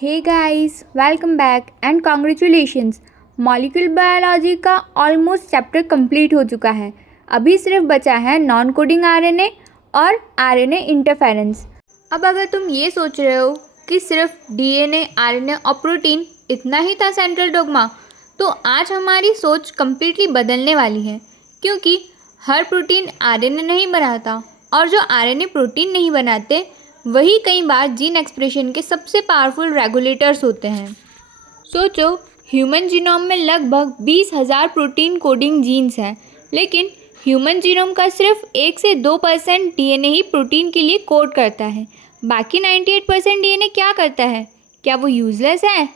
Hey guys, welcome back and congratulations. Molecular biology का almost chapter complete हो चुका है। अभी सिर्फ बचा है नॉन कोडिंग आरएनए और आरएनए इंटरफेरेंस। अब अगर तुम ये सोच रहे हो कि सिर्फ डीएनए, आरएनए और प्रोटीन इतना ही था सेंट्रल डोग्मा, तो आज हमारी सोच कम्प्लीटली बदलने वाली है, क्योंकि हर प्रोटीन आरएनए नहीं बनाता और जो आरएनए प्रोटीन नहीं बनाते वही कई बार जीन एक्सप्रेशन के सबसे पावरफुल रेगुलेटर्स होते हैं। सोचो, ह्यूमन जीनोम में लगभग 20,000 प्रोटीन कोडिंग जीन्स हैं, लेकिन ह्यूमन जीनोम का सिर्फ 1 से 2% डीएनए ही प्रोटीन के लिए कोड करता है। बाकी 98% डीएनए क्या करता है? क्या वो यूजलेस है?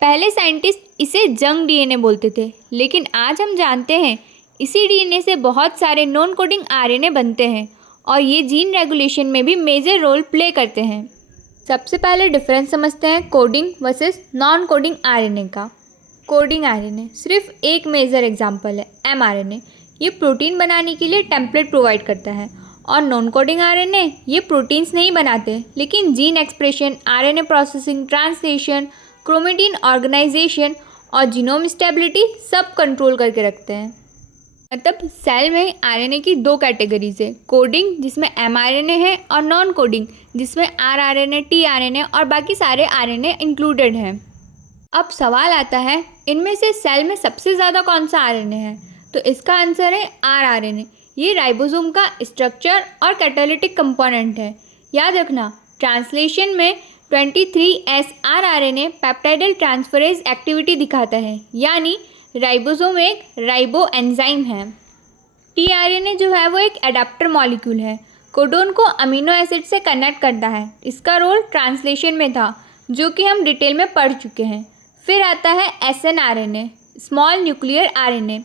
पहले साइंटिस्ट इसे जंक डीएनए बोलते थे, लेकिन आज हम जानते हैं इसी डीएनए से बहुत सारे नॉन कोडिंग आरएनए बनते हैं और ये जीन रेगुलेशन में भी मेजर रोल प्ले करते हैं। सबसे पहले डिफरेंस समझते हैं coding versus non coding RNA का। कोडिंग आरएनए सिर्फ एक मेजर एग्जांपल है, एमआरएनए। ये प्रोटीन बनाने के लिए टेम्पलेट प्रोवाइड करता है। और नॉन कोडिंग आरएनए ये प्रोटीन्स नहीं बनाते, लेकिन gene expression, RNA processing, translation, chromatin organisation और जीनोम स्टेबिलिटी सब कंट्रोल करके रखते हैं। मतलब सेल में आरएनए की दो कैटेगरीज है, कोडिंग जिसमें एमआरएनए है और नॉन कोडिंग जिसमें आरआरएनए, टीआरएनए और बाकी सारे आरएनए इंक्लूडेड हैं। अब सवाल आता है, इनमें से सेल में सबसे ज़्यादा कौन सा आरएनए है? तो इसका आंसर है आरआरएनए। ये राइबोसोम का स्ट्रक्चर और कैटालिटिक कंपोनेंट है। याद रखना, ट्रांसलेशन में 23S rRNA peptidyl transferase activity दिखाता है, यानी राइबोसोम एक राइबो एंजाइम है। टीआरएनए जो है वो एक एडाप्टर मॉलिक्यूल है, कोडोन को अमीनो एसिड से कनेक्ट करता है। इसका रोल ट्रांसलेशन में था, जो कि हम डिटेल में पढ़ चुके हैं। फिर आता है एसएनआरएनए, स्मॉल न्यूक्लियर आरएनए।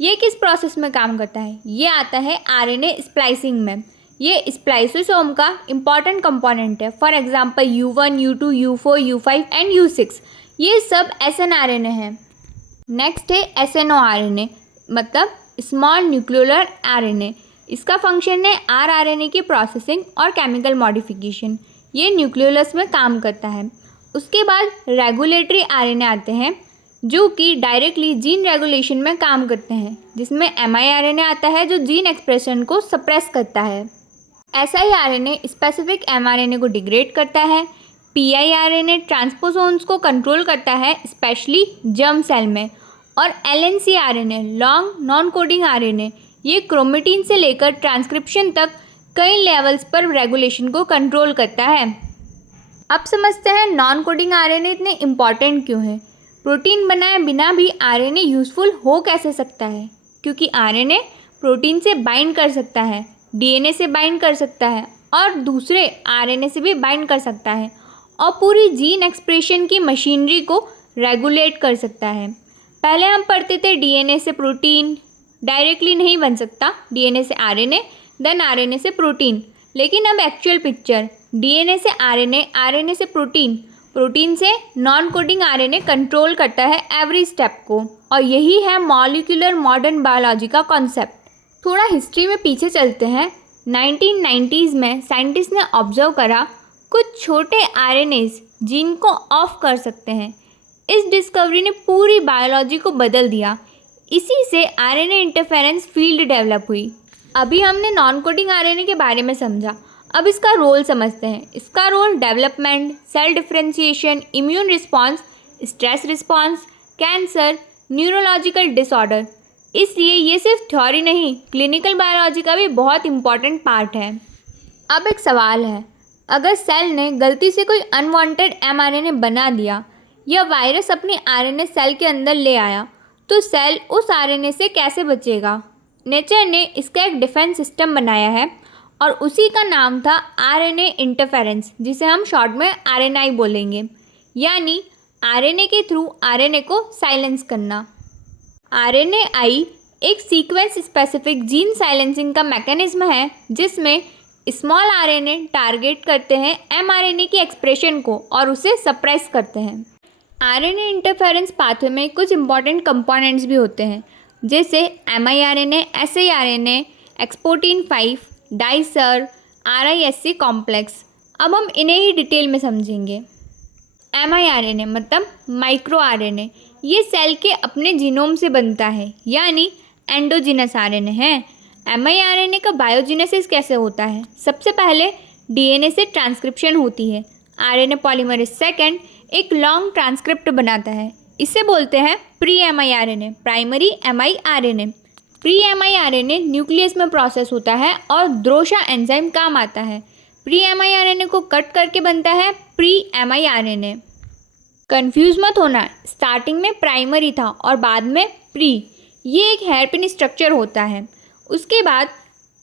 ये किस प्रोसेस में काम करता है? ये आता है आरएनए स्प्लाइसिंग में। ये स्प्लाइसोसोम का इम्पॉर्टेंट कंपोनेंट है। For example U1, U2, U4, U5 and U6, ये सब एसएनआरएनए हैं। नेक्स्ट है एसएनओआरएनए, मतलब स्मॉल न्यूक्लियोलर आरएनए। इसका फंक्शन है आरआरएनए की प्रोसेसिंग और केमिकल मॉडिफिकेशन। ये न्यूक्लियोलस में काम करता है। उसके बाद रेगुलेटरी आरएनए आते हैं, जो कि डायरेक्टली जीन रेगुलेशन में काम करते हैं, जिसमें एमआईआरएनए आता है जो जीन एक्सप्रेशन को सप्रेस करता है। एसआईआरएनए स्पेसिफिक एमआरएनए को डिग्रेड करता है। पीआईआरएनए ट्रांसपोसोन्स को कंट्रोल करता है, स्पेशली जर्म सेल में। और एलएनसीआरएनए लॉन्ग नॉन कोडिंग आरएनए, ये क्रोमेटिन से लेकर ट्रांसक्रिप्शन तक कई लेवल्स पर रेगुलेशन को कंट्रोल करता है। अब समझते हैं नॉन कोडिंग आरएनए इतने इम्पॉर्टेंट क्यों है। प्रोटीन बनाए बिना भी आरएनए यूज़फुल हो कैसे सकता है? क्योंकि आरएनए प्रोटीन से बाइंड कर सकता है, डीएनए से बाइंड कर सकता है और दूसरे आरएनए से भी बाइंड कर सकता है, और पूरी जीन एक्सप्रेशन की मशीनरी को रेगुलेट कर सकता है। पहले हम पढ़ते थे डीएनए से प्रोटीन डायरेक्टली नहीं बन सकता, डीएनए से आरएनए, देन आरएनए से प्रोटीन। लेकिन अब एक्चुअल पिक्चर, डीएनए से आरएनए, आरएनए से प्रोटीन, प्रोटीन से नॉन कोडिंग आरएनए कंट्रोल करता है एवरी स्टेप को। और यही है मॉलिक्यूलर मॉडर्न बायोलॉजी का कॉन्सेप्ट। थोड़ा हिस्ट्री में पीछे चलते हैं। 1990s में साइंटिस्ट ने ऑब्जर्व करा कुछ छोटे आरएनएस जीन को ऑफ कर सकते हैं। इस डिस्कवरी ने पूरी बायोलॉजी को बदल दिया। इसी से आरएनए इंटरफेरेंस फील्ड डेवलप हुई। अभी हमने नॉन कोडिंग आरएनए के बारे में समझा, अब इसका रोल समझते हैं। इसका role development, cell differentiation, immune response, stress response, cancer, neurological disorder. इसलिए ये सिर्फ थ्योरी नहीं, क्लिनिकल बायोलॉजी का भी बहुत इंपॉर्टेंट पार्ट है। अब एक सवाल है, अगर सेल ने गलती से कोई अनवांटेड एमआरएनए बना दिया या वायरस अपनी आरएनए सेल के अंदर ले आया, तो सेल उस आरएनए से कैसे बचेगा? नेचर ने इसका एक डिफेंस सिस्टम बनाया है और उसी का नाम था आरएनए इंटरफेरेंस, जिसे हम शॉर्ट में आरएनआई बोलेंगे, यानी आरएनए के थ्रू आरएनए को साइलेंस करना। आरएनएआई एक सीक्वेंस स्पेसिफिक जीन साइलेंसिंग का मैकेनिज्म है, जिसमें स्मॉल आरएनए टारगेट करते हैं एमआरएनए की एक्सप्रेशन को और उसे सप्रेस करते हैं। आरएनए इंटरफेरेंस पाथवे में कुछ इंपॉर्टेंट कंपोनेंट्स भी होते हैं, जैसे एमआईआरएनए, एसआईआरएनए, एक्सपोर्टिन 5, डाइसर, आरआईएससी कॉम्प्लेक्स। अब हम इन्हें ही डिटेल में समझेंगे। mRNA मतलब माइक्रो आरएनए, ये सेल के अपने जीनोम से बनता है, यानी एंडोजिनस आरएनए है। mRNA का बायोजेनेसिस कैसे होता है? सबसे पहले डीएनए से ट्रांसक्रिप्शन होती है। आरएनए पॉलीमरेज सेकेंड एक लॉन्ग ट्रांसक्रिप्ट बनाता है, इसे बोलते हैं pre mRNA, primary mRNA। Pre mRNA nucleus में प्रोसेस होता है और द्रोशा एंजाइम काम आता है। प्री mRNA को कट करके बनता है प्री mRNA। कंफ्यूज मत होना, स्टार्टिंग में प्राइमरी था और बाद में प्री, ये एक हेयरपिन स्ट्रक्चर होता है। उसके बाद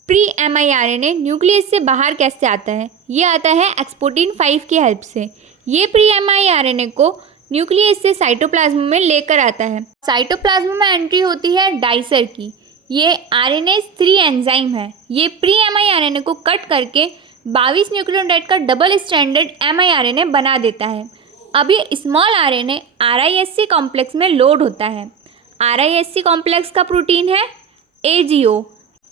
प्री mRNA न्यूक्लियस से बाहर कैसे आता है? ये आता है एक्सपोर्टिन 5 की हेल्प से। ये प्री mRNA को न्यूक्लियस से साइटोप्लाज्म में लेकर आता है। साइटोप्लाज्म में एंट्री होती है डाइसर की। ये RNase 3 एंजाइम है। ये प्री mRNA को कट करके 22 न्यूक्लियोटाइड का डबल स्ट्रैंडेड mRNA बना देता है। अब ये स्मॉल RNA RISC कॉम्प्लेक्स में लोड होता है। RISC कॉम्प्लेक्स का प्रोटीन है AGO,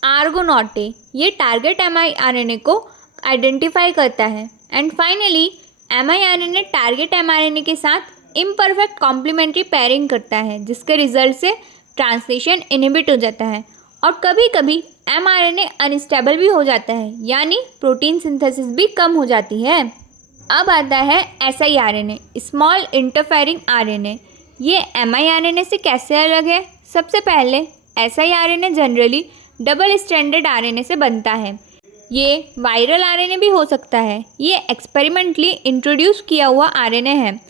आर्गोनॉटे। ये टारगेट mRNA को आइडेंटिफाई करता है। And finally mRNA target mRNA के साथ इम्परफेक्ट कॉम्प्लीमेंट्री पेयरिंग करता है, जिसके रिजल्ट से ट्रांसलेशन इनहिबिट हो जाता है और कभी कभी mRNA अनस्टेबल भी हो जाता है, यानी प्रोटीन सिंथेसिस भी कम हो जाती है। अब आता है siRNA, स्मॉल इंटरफेरिंग RNA। ये miRNA से कैसे अलग है? सबसे पहले siRNA generally double stranded RNA से बनता है। ये वायरल RNA भी हो सकता है। ये एक्सपेरिमेंटली इंट्रोड्यूस किया हुआ RNA है।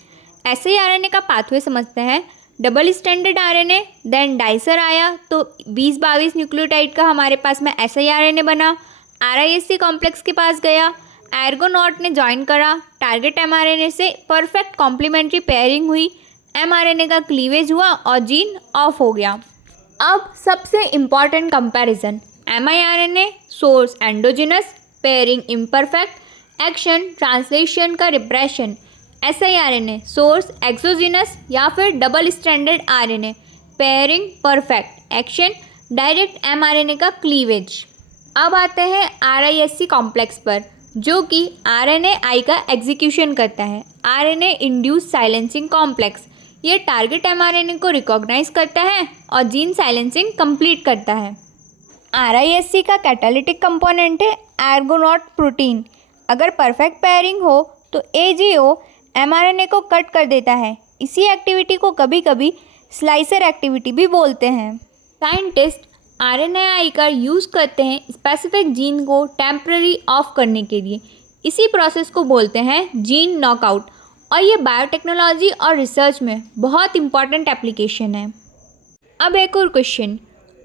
siRNA का पाथवे समझते हैं। Double stranded RNA, then dicer आया तो 20-22 न्यूक्लियोटाइड का हमारे पास में siRNA बना। RISC कॉम्प्लेक्स के पास गया, एर्गोनॉट ने ज्वाइन करा, टारगेट mRNA से परफेक्ट कॉम्प्लीमेंट्री पेयरिंग हुई, mRNA का क्लीवेज हुआ और जीन ऑफ हो गया। अब सबसे important comparison, miRNA source endogenous, pairing imperfect, action translation का रिप्रेशन। siRNA सोर्स एक्सोजिनस या फिर double stranded RNA, pairing perfect, action direct mRNA का क्लीवेज। अब आते हैं RISC कॉम्प्लेक्स पर, जो कि RNAi का एग्जीक्यूशन करता है। RNA इंड्यूस साइलेंसिंग कॉम्प्लेक्स, ये टारगेट mRNA को रिकॉग्नाइज करता है और जीन साइलेंसिंग कंप्लीट करता है। RISC का कैटालिटिक कंपोनेंट है एर्गोनॉट प्रोटीन। अगर परफेक्ट पेयरिंग हो तो AGO mRNA को कट कर देता है। इसी एक्टिविटी को कभी कभी स्लाइसर एक्टिविटी भी बोलते हैं। साइंटिस्ट RNAi का यूज़ करते हैं स्पेसिफिक जीन को टेम्पररी ऑफ करने के लिए। इसी प्रोसेस को बोलते हैं जीन नॉकआउट और ये बायोटेक्नोलॉजी और रिसर्च में बहुत इंपॉर्टेंट एप्लीकेशन है। अब एक और क्वेश्चन,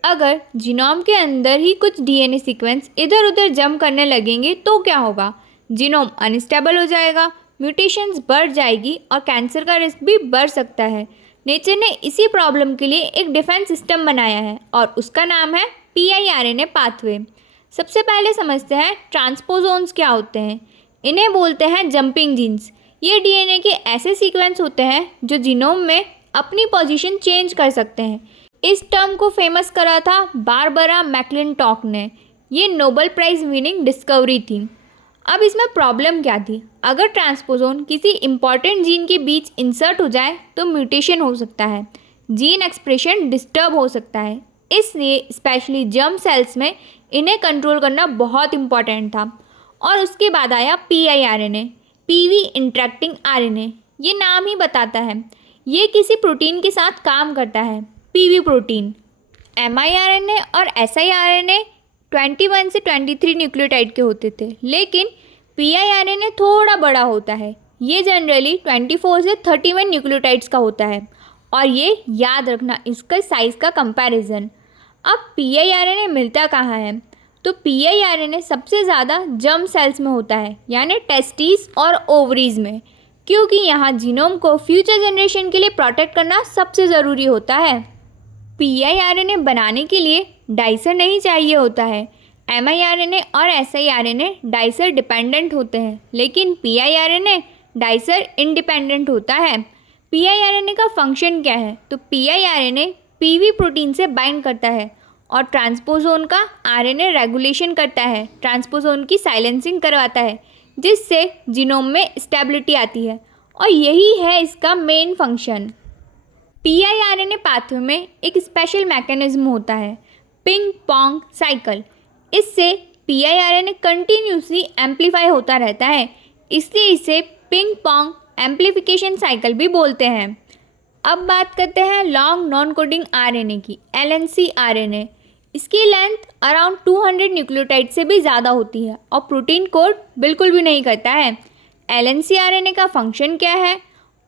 अगर जीनोम के अंदर ही कुछ DNA सीक्वेंस इधर उधर जंप करने लगेंगे तो क्या होगा? जीनोम अनस्टेबल हो जाएगा, म्यूटेशंस बढ़ जाएगी और कैंसर का रिस्क भी बढ़ सकता है। नेचर ने इसी प्रॉब्लम के लिए एक डिफेंस सिस्टम बनाया है और उसका नाम है PIRNA पाथवे। सबसे पहले समझते हैं ट्रांसपोजोन्स क्या होते हैं। इन्हें बोलते हैं जंपिंग जीन्स। ये DNA के ऐसे सीक्वेंस होते हैं जो जीनोम में अपनी पोजीशन चेंज कर सकते हैं। इस टर्म को फेमस करा था बारबरा मैक्लिंटॉक ने। ये नोबेल प्राइज़ विनिंग डिस्कवरी थी। अब इसमें प्रॉब्लम क्या थी? अगर ट्रांसपोजोन किसी इम्पॉर्टेंट जीन के बीच इंसर्ट हो जाए तो म्यूटेशन हो सकता है, जीन एक्सप्रेशन डिस्टर्ब हो सकता है। इसलिए स्पेशली जर्म सेल्स में इन्हें कंट्रोल करना बहुत इम्पॉर्टेंट था। और उसके बाद आया PIRNA, PV इंटरेक्टिंग RNA। ये नाम ही बताता है, ये किसी प्रोटीन के साथ काम करता है, PV प्रोटीन। miRNA और siRNA 21 से 23 न्यूक्लियोटाइड के होते थे, लेकिन PIRNA थोड़ा बड़ा होता है। ये जनरली 24 से 31 न्यूक्लियोटाइड्स का होता है। और ये याद रखना इसका साइज़ का कंपैरिजन। अब PIRNA मिलता कहाँ है? तो PIRNA सबसे ज़्यादा जर्म सेल्स में होता है, यानी टेस्टिस और ओवरीज में, क्योंकि यहाँ जीनोम को फ्यूचर जनरेशन के लिए प्रोटेक्ट करना सबसे ज़रूरी होता है। PIRNA बनाने के लिए डाइसर नहीं चाहिए होता है। miRNA और siRNA डाइसर डिपेंडेंट होते हैं, लेकिन PIRNA डाइसर इंडिपेंडेंट होता है। PIRNA का फंक्शन क्या है? तो PIRNA PV प्रोटीन से बाइंड करता है और ट्रांसपोजोन का RNA रेगुलेशन करता है, ट्रांसपोजोन की साइलेंसिंग करवाता है, जिससे जीनोम में स्टेबिलिटी आती है और यही है इसका मेन फंक्शन। pIRNA पाथवे में एक स्पेशल मैकेनिज्म होता है, पिंग पोंग साइकिल। इससे pIRNA कंटिन्यूसली एम्पलीफाई होता रहता है, इसलिए इसे पिंग पोंग एम्पलीफिकेशन साइकिल भी बोलते हैं। अब बात करते हैं लॉन्ग नॉन कोडिंग आरएनए की, LNC RNA। इसकी लेंथ अराउंड 200 न्यूक्लियोटाइड से भी ज़्यादा होती है और प्रोटीन कोड बिल्कुल भी नहीं करता है। LNC RNA का फंक्शन क्या है?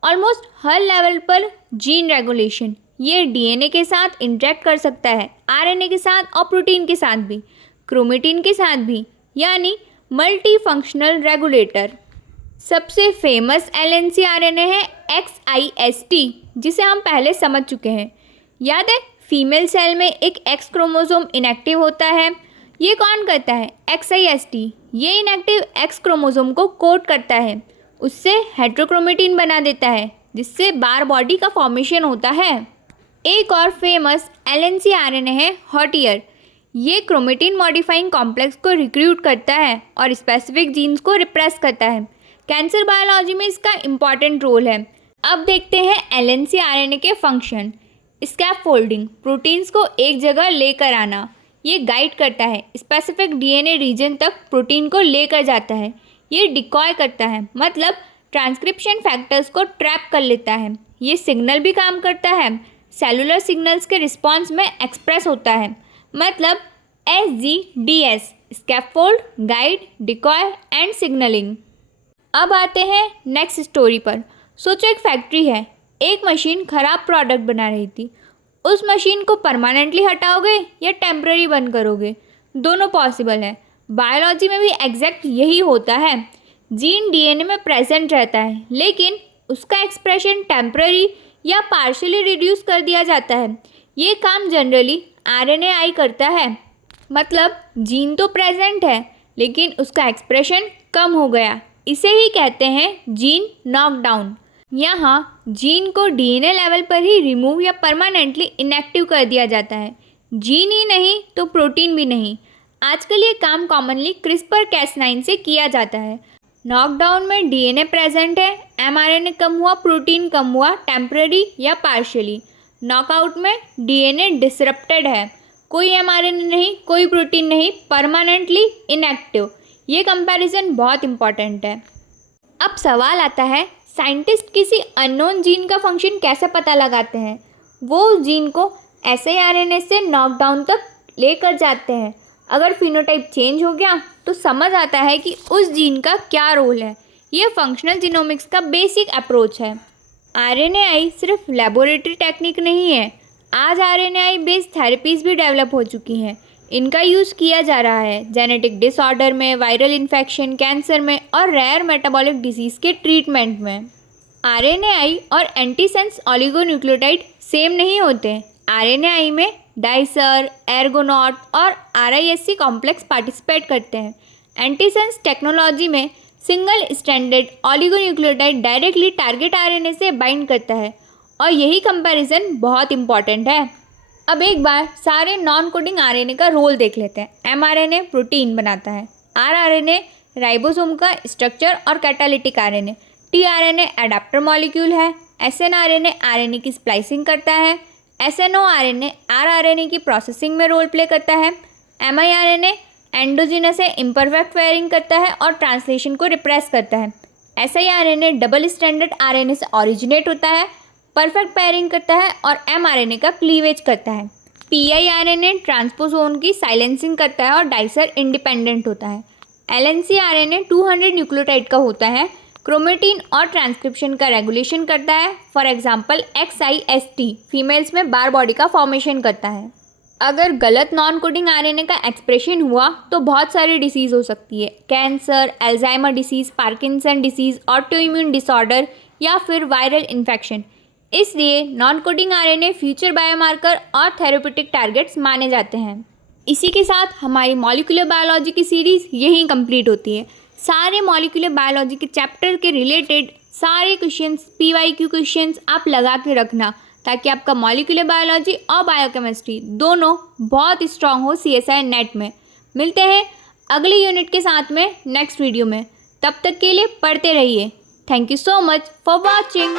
ऑलमोस्ट हर लेवल पर जीन रेगुलेशन। ये DNA के साथ इंटरेक्ट कर सकता है, RNA के साथ और प्रोटीन के साथ भी, क्रोमेटिन के साथ भी, यानी मल्टी फंक्शनल रेगुलेटर। सबसे फेमस LNC RNA है XIST, जिसे हम पहले समझ चुके हैं। याद है, फीमेल सेल में एक X क्रोमोसोम इनएक्टिव होता है। ये कौन करता है? XIST। ये इनएक्टिव X क्रोमोसोम को कोड करता है, उससे हेट्रोक्रोमेटिन बना देता है, जिससे बार बॉडी का फॉर्मेशन होता है। एक और फेमस LNC RNA है हॉटियर। ये क्रोमेटिन मॉडिफाइंग कॉम्प्लेक्स को रिक्रूट करता है और स्पेसिफिक जीन्स को रिप्रेस करता है। कैंसर बायोलॉजी में इसका इम्पॉर्टेंट रोल है। अब देखते हैं LNC RNA के फंक्शन। स्कैफोल्डिंग, प्रोटीन्स को एक जगह लेकर आना। ये गाइड करता है, स्पेसिफिक DNA रीजन तक प्रोटीन को लेकर जाता है। ये डिकॉय करता है, मतलब ट्रांसक्रिप्शन फैक्टर्स को ट्रैप कर लेता है। ये सिग्नल भी काम करता है, सेलुलर सिग्नल्स के रिस्पॉन्स में एक्सप्रेस होता है, मतलब SGDS, scaffold, guide, decoy and signalling. अब आते हैं नेक्स्ट स्टोरी पर। सोचो एक फैक्ट्री है, एक मशीन ख़राब प्रोडक्ट बना रही थी। उस मशीन को परमानेंटली हटाओगे या टेम्पररी बंद करोगे? दोनों पॉसिबल है। बायोलॉजी में भी एग्जैक्ट यही होता है। जीन DNA में प्रेजेंट रहता है, लेकिन उसका एक्सप्रेशन टेम्पररी या पार्शियली रिड्यूस कर दिया जाता है। ये काम जनरली RNAi करता है, मतलब जीन तो प्रेजेंट है लेकिन उसका एक्सप्रेशन कम हो गया। इसे ही कहते हैं जीन नॉकडाउन। यहाँ जीन को DNA लेवल पर ही रिमूव या परमानेंटली इनएक्टिव कर दिया जाता है। जीन ही नहीं तो प्रोटीन भी नहीं। आजकल ये काम कॉमनली CRISPR-Cas9 से किया जाता है। नॉकडाउन में DNA प्रेजेंट है, mRNA कम हुआ, प्रोटीन कम हुआ, टेम्पररी या पार्शियली। नॉकआउट में DNA डिसरप्टेड है, कोई mRNA नहीं, कोई प्रोटीन नहीं, परमानेंटली इनएक्टिव। ये कंपैरिजन बहुत इंपॉर्टेंट है। अब सवाल आता है, साइंटिस्ट किसी अननोन जीन का फंक्शन कैसे पता लगाते हैं? वो उस जीन को siRNA से नॉकडाउन तक लेकर जाते हैं। अगर फिनोटाइप चेंज हो गया तो समझ आता है कि उस जीन का क्या रोल है। ये फंक्शनल जीनोमिक्स का बेसिक अप्रोच है। RNAi सिर्फ लेबोरेटरी टेक्निक नहीं है, आज RNAi बेस्ड थेरेपीज़ भी डेवलप हो चुकी हैं। इनका यूज़ किया जा रहा है जेनेटिक डिसऑर्डर में, वायरल इन्फेक्शन, कैंसर में और रेयर मेटाबॉलिक डिजीज़ के ट्रीटमेंट में। RNAi और एंटीसेंस ऑलिगोन्यूक्लियोटाइड सेम नहीं होते। RNAi में डाइसर, एर्गोनॉट और RISC कॉम्प्लेक्स पार्टिसिपेट करते हैं। एंटीसेंस टेक्नोलॉजी में single stranded oligonucleotide directly target RNA से बाइंड करता है और यही कंपैरिजन बहुत इंपॉर्टेंट है। अब एक बार सारे नॉन कोडिंग RNA का रोल देख लेते हैं। mRNA प्रोटीन बनाता है, rRNA राइबोसोम का स्ट्रक्चर और catalytic RNA, tRNA adaptor molecule है, snRNA RNA की स्प्लाइसिंग करता है, snORNA rRNA की प्रोसेसिंग में रोल प्ले करता है, miRNA एंडोजिनस से इम्परफेक्ट पेयरिंग करता है और ट्रांसलेशन को रिप्रेस करता है, siRNA डबल स्टैंडर्ड RNA से ओरिजिनेट होता है, परफेक्ट पेयरिंग करता है और mRNA का क्लीवेज करता है। pIRNA ट्रांसपोजोन की साइलेंसिंग करता है और डाइसर इंडिपेंडेंट होता है। LNC RNA 200 न्यूक्लियोटाइड का होता है, क्रोमेटिन और ट्रांसक्रिप्शन का रेगुलेशन करता है। फॉर एग्जांपल XIST फीमेल्स में बार बॉडी का फॉर्मेशन करता है। अगर गलत नॉन कोडिंग RNA का एक्सप्रेशन हुआ तो बहुत सारी डिसीज़ हो सकती है, cancer, Alzheimer disease, Parkinson disease, autoimmune disorder या फिर वायरल इन्फेक्शन। इसलिए non coding RNA future biomarker और थेरेप्यूटिक टारगेट्स माने जाते हैं। इसी के साथ हमारी मॉलिक्यूलर बायोलॉजी की सीरीज़ यहीं कंप्लीट होती है। सारे मॉलिक्यूलर बायोलॉजी के चैप्टर के रिलेटेड सारे क्वेश्चंस, PYQ क्वेश्चंस आप लगा के रखना, ताकि आपका मॉलिक्यूलर बायोलॉजी और बायोकेमिस्ट्री दोनों बहुत स्ट्रांग हो CSI नेट में। मिलते हैं अगली यूनिट के साथ में नेक्स्ट वीडियो में। तब तक के लिए पढ़ते रहिए। Thank you so much for watching.